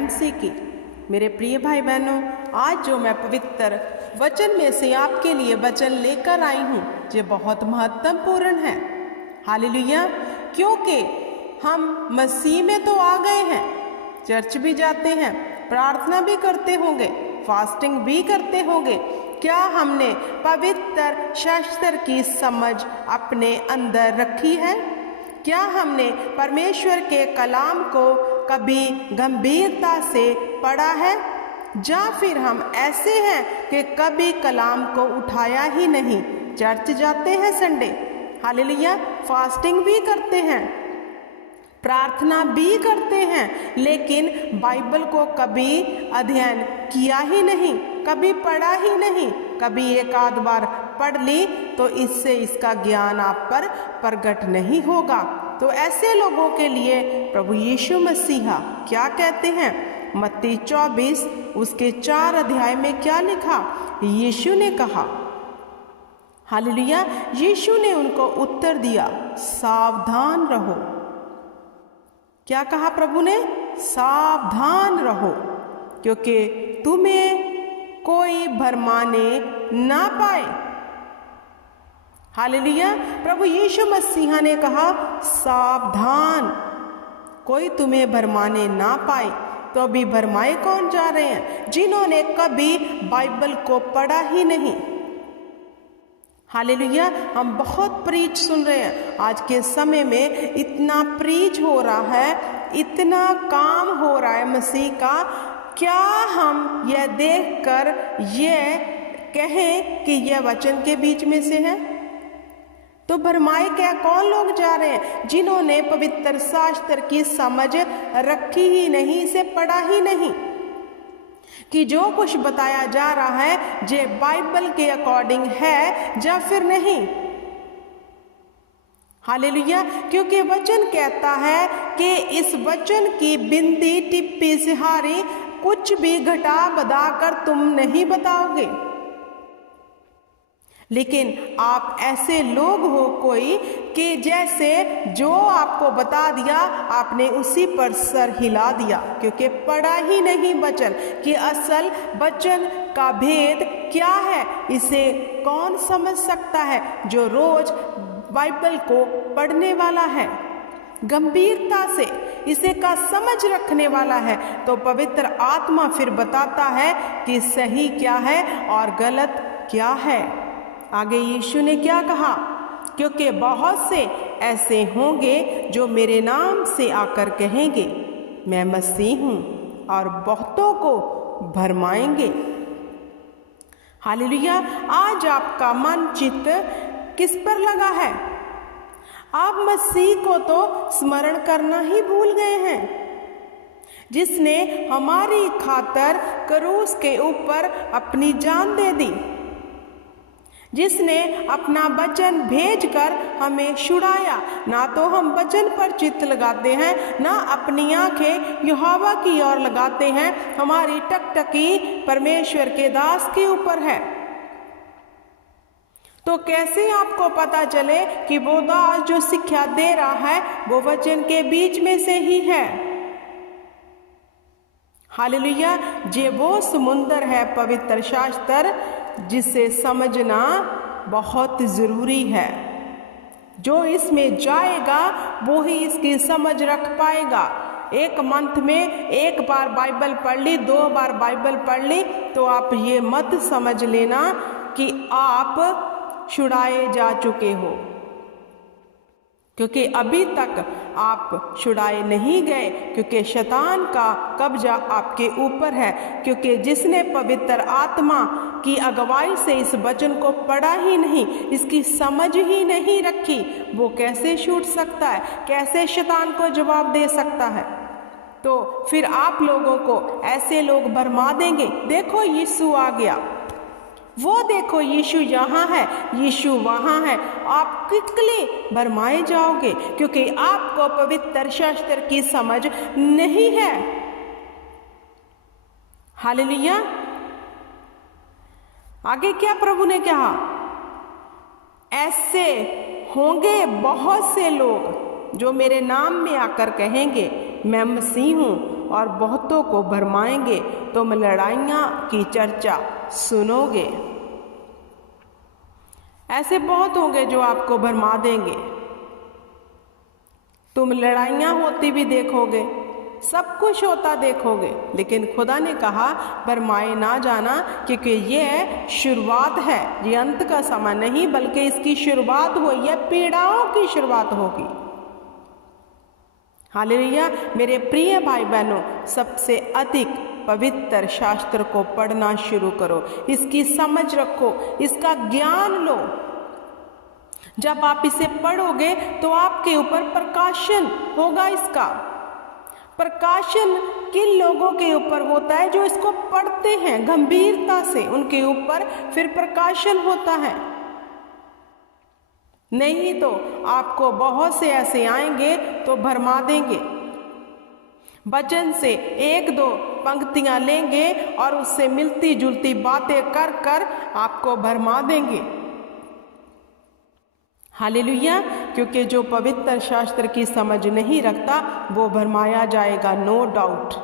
MC की। मेरे प्रिय भाई बहनों, आज जो मैं पवित्र वचन में से आपके लिए वचन लेकर आई हूँ, ये बहुत महत्वपूर्ण है। हालेलुया। क्योंकि हम मसीह में तो आ गए हैं, चर्च भी जाते हैं, प्रार्थना भी करते होंगे, फास्टिंग भी करते होंगे। क्या हमने पवित्र शास्त्र की समझ अपने अंदर रखी है? क्या हमने परमेश्वर के कलाम को कभी गंभीरता से पढ़ा है? या फिर हम ऐसे हैं कि कभी कलाम को उठाया ही नहीं। चर्च जाते हैं संडे, हालेलुया, फास्टिंग भी करते हैं, प्रार्थना भी करते हैं, लेकिन बाइबल को कभी अध्ययन किया ही नहीं, कभी पढ़ा ही नहीं। कभी एक आध बार पढ़ ली तो इससे इसका ज्ञान आप पर प्रकट नहीं होगा। तो ऐसे लोगों के लिए प्रभु यीशु मसीहा क्या कहते हैं? मत्ती 24 उसके 4 अध्याय में क्या लिखा? यीशु ने कहा, हालेलुया, यीशु ने उनको उत्तर दिया, सावधान रहो। क्या कहा प्रभु ने? सावधान रहो, क्योंकि तुम्हें कोई भरमाने ना पाए। हालेलुया। प्रभु यीशु मसीहा ने कहा सावधान, कोई तुम्हें भरमाने ना पाए। तो अभी भरमाए कौन जा रहे हैं? जिन्होंने कभी बाइबल को पढ़ा ही नहीं। हालेलुया। हम बहुत प्रीच सुन रहे हैं, आज के समय में इतना प्रीच हो रहा है, इतना काम हो रहा है मसीह का। क्या हम यह देखकर यह कहें कि यह वचन के बीच में से है? तो भरमाए क्या कौन लोग जा रहे हैं? जिन्होंने पवित्र शास्त्र की समझ रखी ही नहीं, इसे पढ़ा ही नहीं, कि जो कुछ बताया जा रहा है जे बाइबल के अकॉर्डिंग है या फिर नहीं। हालेलुया। क्योंकि वचन कहता है कि इस वचन की बिंदी टिप्पी सिहारी कुछ भी घटा बढ़ा कर तुम नहीं बताओगे। लेकिन आप ऐसे लोग हो कोई कि जैसे जो आपको बता दिया आपने उसी पर सर हिला दिया, क्योंकि पढ़ा ही नहीं वचन कि असल वचन का भेद क्या है। इसे कौन समझ सकता है? जो रोज बाइबल को पढ़ने वाला है, गंभीरता से इसे का समझ रखने वाला है। तो पवित्र आत्मा फिर बताता है कि सही क्या है और गलत क्या है। आगे यीशु ने क्या कहा? क्योंकि बहुत से ऐसे होंगे जो मेरे नाम से आकर कहेंगे मैं मसीह हूं, और बहुतों को भरमाएंगे। हालेलुया। आज आपका मन चित्त किस पर लगा है? आप मसीह को तो स्मरण करना ही भूल गए हैं, जिसने हमारी खातर क्रूस के ऊपर अपनी जान दे दी, जिसने अपना वचन भेजकर हमें छुड़ाया। ना तो हम वचन पर चित्त लगाते हैं, ना अपनी आंखें यहोवा की ओर लगाते हैं। हमारी टकटकी परमेश्वर के दास के ऊपर है। तो कैसे आपको पता चले कि वो दास जो शिक्षा दे रहा है वो वचन के बीच में से ही है? हालेलुया। जे वो समुंदर है पवित्र शास्त्र, जिसे समझना बहुत जरूरी है। जो इसमें जाएगा वो ही इसकी समझ रख पाएगा। एक मंथ में एक बार बाइबल पढ़ ली, 2 बार बाइबल पढ़ ली, तो आप ये मत समझ लेना कि आप छुड़ाए जा चुके हो, क्योंकि अभी तक आप छुड़ाए नहीं गए, क्योंकि शैतान का कब्जा आपके ऊपर है। क्योंकि जिसने पवित्र आत्मा की अगुवाई से इस वचन को पढ़ा ही नहीं, इसकी समझ ही नहीं रखी, वो कैसे छूट सकता है? कैसे शैतान को जवाब दे सकता है? तो फिर आप लोगों को ऐसे लोग भरमा देंगे, देखो यीशु आ गया, वो देखो यीशु यहाँ है, यीशु वहाँ है। आप किकली भरमाए जाओगे, क्योंकि आपको पवित्र शास्त्र की समझ नहीं है। हालेलुया। आगे क्या प्रभु ने कहा? ऐसे होंगे बहुत से लोग जो मेरे नाम में आकर कहेंगे मैं मसीह हूं, और बहुतों को भरमाएंगे। तुम लड़ाइयाँ की चर्चा सुनोगे। ऐसे बहुत होंगे जो आपको भरमा देंगे। तुम लड़ाइयाँ होती भी देखोगे, सब कुछ होता देखोगे, लेकिन खुदा ने कहा भरमाए ना जाना, क्योंकि ये शुरुआत है, ये अंत का समय नहीं, बल्कि इसकी शुरुआत हुई है, पीड़ाओं की शुरुआत होगी। हालेलुया। मेरे प्रिय भाई बहनों, सबसे अधिक पवित्र शास्त्र को पढ़ना शुरू करो, इसकी समझ रखो, इसका ज्ञान लो। जब आप इसे पढ़ोगे तो आपके ऊपर प्रकाशन होगा। इसका प्रकाशन किन लोगों के ऊपर होता है? जो इसको पढ़ते हैं गंभीरता से, उनके ऊपर फिर प्रकाशन होता है। नहीं तो आपको बहुत से ऐसे आएंगे तो भरमा देंगे। वचन से एक दो पंक्तियां लेंगे और उससे मिलती जुलती बातें कर कर आपको भरमा देंगे। हालेलुया। क्योंकि जो पवित्र शास्त्र की समझ नहीं रखता वो भरमाया जाएगा, नो डाउट।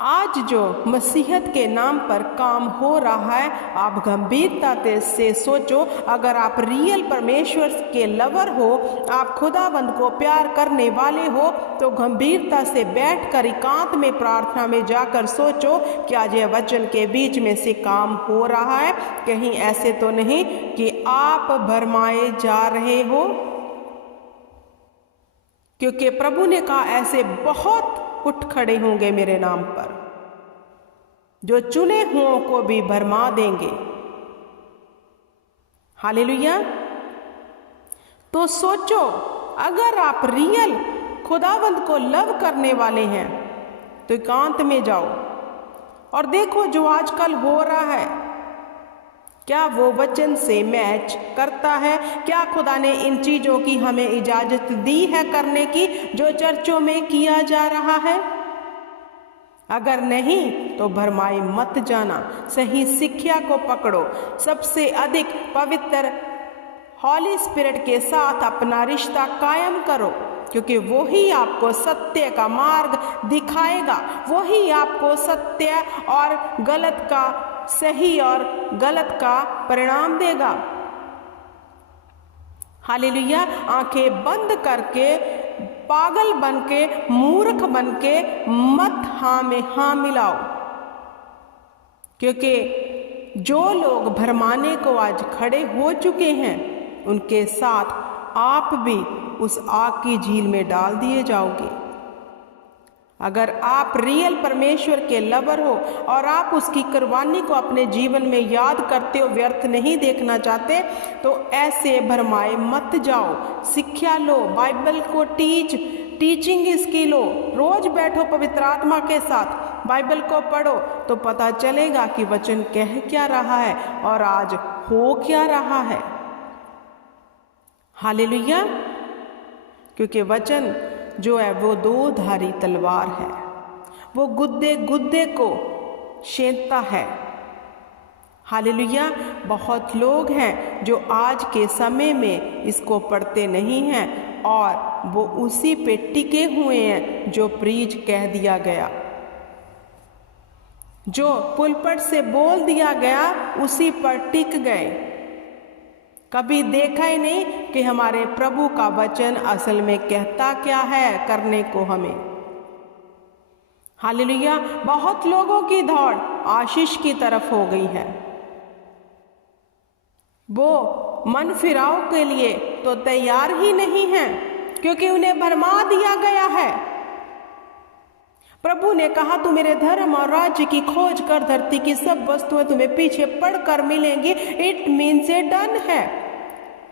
आज जो मसीहत के नाम पर काम हो रहा है, आप गंभीरता से सोचो। अगर आप रियल परमेश्वर के लवर हो, आप खुदावंद को प्यार करने वाले हो, तो गंभीरता से बैठकर एकांत में प्रार्थना में जाकर सोचो, क्या ये वचन के बीच में से काम हो रहा है? कहीं ऐसे तो नहीं कि आप भरमाए जा रहे हो? क्योंकि प्रभु ने कहा ऐसे बहुत उठ खड़े होंगे मेरे नाम पर, जो चुने हुओं को भी भरमा देंगे। हालेलुया। तो सोचो, अगर आप रियल खुदावंद को लव करने वाले हैं तो एकांत में जाओ और देखो जो आजकल हो रहा है, क्या वो वचन से मैच करता है? क्या खुदा ने इन चीजों की हमें इजाजत दी है करने की, जो चर्चों में किया जा रहा है? अगर नहीं तो भरमाए मत जाना, सही शिक्षा को पकड़ो, सबसे अधिक पवित्र हॉली स्पिरिट के साथ अपना रिश्ता कायम करो, क्योंकि वो ही आपको सत्य का मार्ग दिखाएगा, वो ही आपको सत्य और गलत का, सही और गलत का परिणाम देगा। हालेलुया। आंखें बंद करके, पागल बन के, मूर्ख बन के मत हाँ में हाँ मिलाओ, क्योंकि जो लोग भरमाने को आज खड़े हो चुके हैं, उनके साथ आप भी उस आग की झील में डाल दिए जाओगे। अगर आप रियल परमेश्वर के लवर हो और आप उसकी कुर्बानी को अपने जीवन में याद करते हो, व्यर्थ नहीं देखना चाहते, तो ऐसे भरमाए मत जाओ। शिक्षा लो, बाइबल को टीचिंग इसकी लो, रोज बैठो पवित्र आत्मा के साथ, बाइबल को पढ़ो, तो पता चलेगा कि वचन कह क्या रहा है और आज हो क्या रहा है। हालेलुया। क्योंकि वचन जो है वो दो धारी तलवार है, वो गुद्दे गुद्दे को छेदता है। हालेलुया। बहुत लोग हैं जो आज के समय में इसको पढ़ते नहीं हैं और वो उसी पे टिके हुए हैं जो प्रीच कह दिया गया, जो पुलपट से बोल दिया गया, उसी पर टिक गए। कभी देखा ही नहीं कि हमारे प्रभु का वचन असल में कहता क्या है करने को हमें। हालेलुया। बहुत लोगों की दौड़ आशीष की तरफ हो गई है, वो मन फिराव के लिए तो तैयार ही नहीं है, क्योंकि उन्हें भरमा दिया गया है। प्रभु ने कहा तू मेरे धर्म और राज्य की खोज कर, धरती की सब वस्तुएं तुम्हें पीछे पड़कर मिलेंगी। इट मीन्स ये डन है,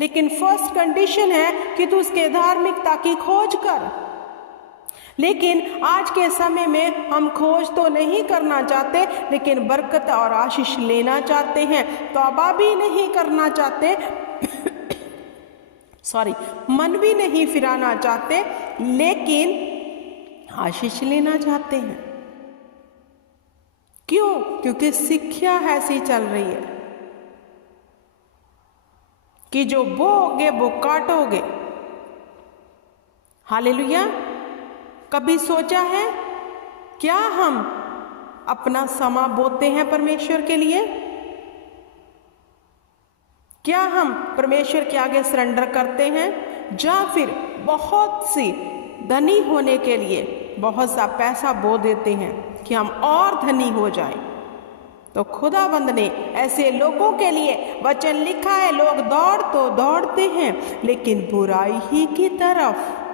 लेकिन फर्स्ट कंडीशन है कि तू उसके धार्मिकता की खोज कर। लेकिन आज के समय में हम खोज तो नहीं करना चाहते, लेकिन बरकत और आशीष लेना चाहते हैं, तौबा भी नहीं करना चाहते मन भी नहीं फिराना चाहते, लेकिन आशीष लेना चाहते हैं। क्यों? क्योंकि शिक्षा ऐसी चल रही है कि जो बोओगे वो काटोगे। हालेलुया। कभी सोचा है क्या हम अपना समय बोते हैं परमेश्वर के लिए? क्या हम परमेश्वर के आगे सरेंडर करते हैं, या फिर बहुत सी धनी होने के लिए बहुत सा पैसा बो देते हैं कि हम और धनी हो जाएं? तो खुदाबंद ने ऐसे लोगों के लिए वचन लिखा है, लोग दौड़ तो दौड़ते हैं लेकिन बुराई ही की तरफ।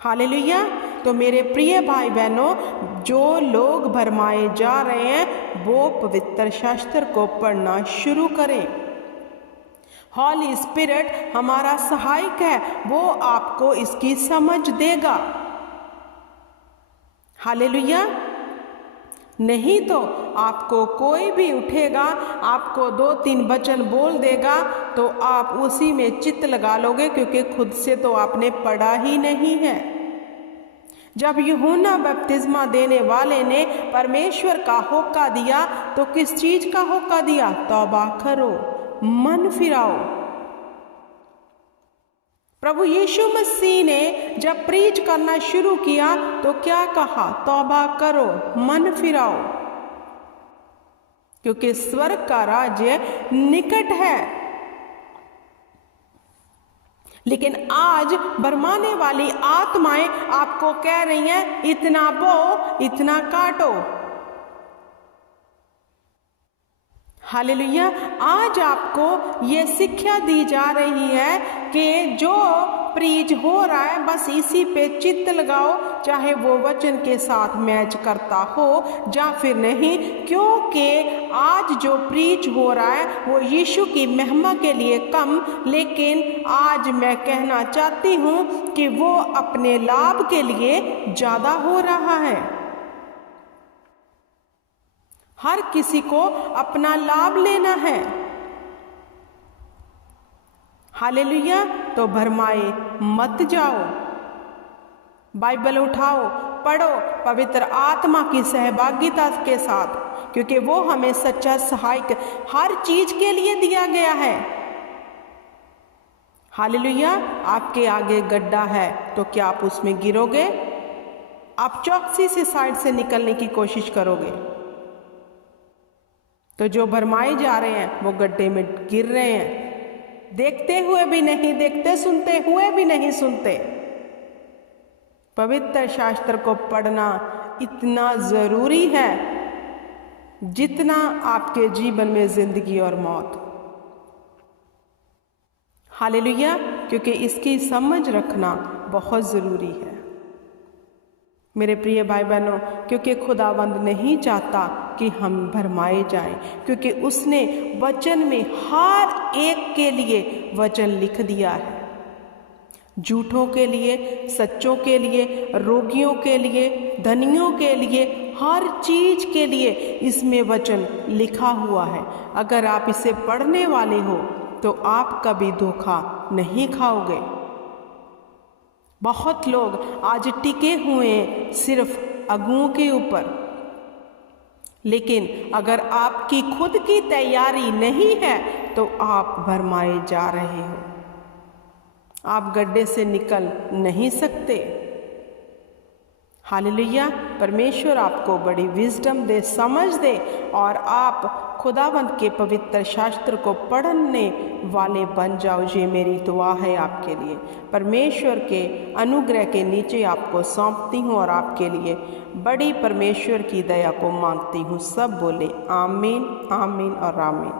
हालेलुया। तो मेरे प्रिय भाई बहनों, जो लोग भरमाए जा रहे हैं वो पवित्र शास्त्र को पढ़ना शुरू करें। हॉली स्पिरिट हमारा सहायक है, वो आपको इसकी समझ देगा। हालेलुया। नहीं तो आपको कोई भी उठेगा, आपको 2-3 वचन बोल देगा तो आप उसी में चित्त लगा लोगे, क्योंकि खुद से तो आपने पढ़ा ही नहीं है। जब यूहन्ना बपतिस्मा देने वाले ने परमेश्वर का होका दिया तो किस चीज का होका दिया? तौबा करो, मन फिराओ। प्रभु यीशु मसीह ने जब प्रीच करना शुरू किया तो क्या कहा? तौबा करो, मन फिराओ, क्योंकि स्वर्ग का राज्य निकट है। लेकिन आज भरमाने वाली आत्माएं आपको कह रही हैं इतना बो, इतना काटो। हालेलुया। आज आपको ये शिक्षा दी जा रही है कि जो प्रीच हो रहा है बस इसी पे चित्त लगाओ, चाहे वो वचन के साथ मैच करता हो या फिर नहीं, क्योंकि आज जो प्रीच हो रहा है वो यीशु की महिमा के लिए कम, लेकिन आज मैं कहना चाहती हूँ कि वो अपने लाभ के लिए ज़्यादा हो रहा है। हर किसी को अपना लाभ लेना है। हालेलुया। तो भरमाए मत जाओ, बाइबल उठाओ, पढ़ो पवित्र आत्मा की सहभागिता के साथ, क्योंकि वो हमें सच्चा सहायक हर चीज के लिए दिया गया है। हालेलुया। आपके आगे गड्ढा है तो क्या आप उसमें गिरोगे? आप चौकसी से साइड से निकलने की कोशिश करोगे? तो जो भरमाए जा रहे हैं वो गड्ढे में गिर रहे हैं, देखते हुए भी नहीं देखते, सुनते हुए भी नहीं सुनते। पवित्र शास्त्र को पढ़ना इतना जरूरी है जितना आपके जीवन में जिंदगी और मौत। हालेलुया। क्योंकि इसकी समझ रखना बहुत जरूरी है मेरे प्रिय भाई बहनों, क्योंकि खुदावंद नहीं चाहता कि हम भरमाए जाएं, क्योंकि उसने वचन में हर एक के लिए वचन लिख दिया है। झूठों के लिए, सच्चों के लिए, रोगियों के लिए, धनियों के लिए, हर चीज के लिए इसमें वचन लिखा हुआ है। अगर आप इसे पढ़ने वाले हो तो आप कभी धोखा नहीं खाओगे। बहुत लोग आज टिके हुए हैं सिर्फ अगुओं के ऊपर, लेकिन अगर आपकी खुद की तैयारी नहीं है तो आप भरमाए जा रहे हो, आप गड्ढे से निकल नहीं सकते। हालेलुया। परमेश्वर आपको बड़ी विजडम दे, समझ दे, और आप खुदावंद के पवित्र शास्त्र को पढ़ने वाले बन जाओ। ये मेरी दुआ है आपके लिए। परमेश्वर के अनुग्रह के नीचे आपको सौंपती हूँ और आपके लिए बड़ी परमेश्वर की दया को मांगती हूँ। सब बोले आमीन, आमीन और आमीन।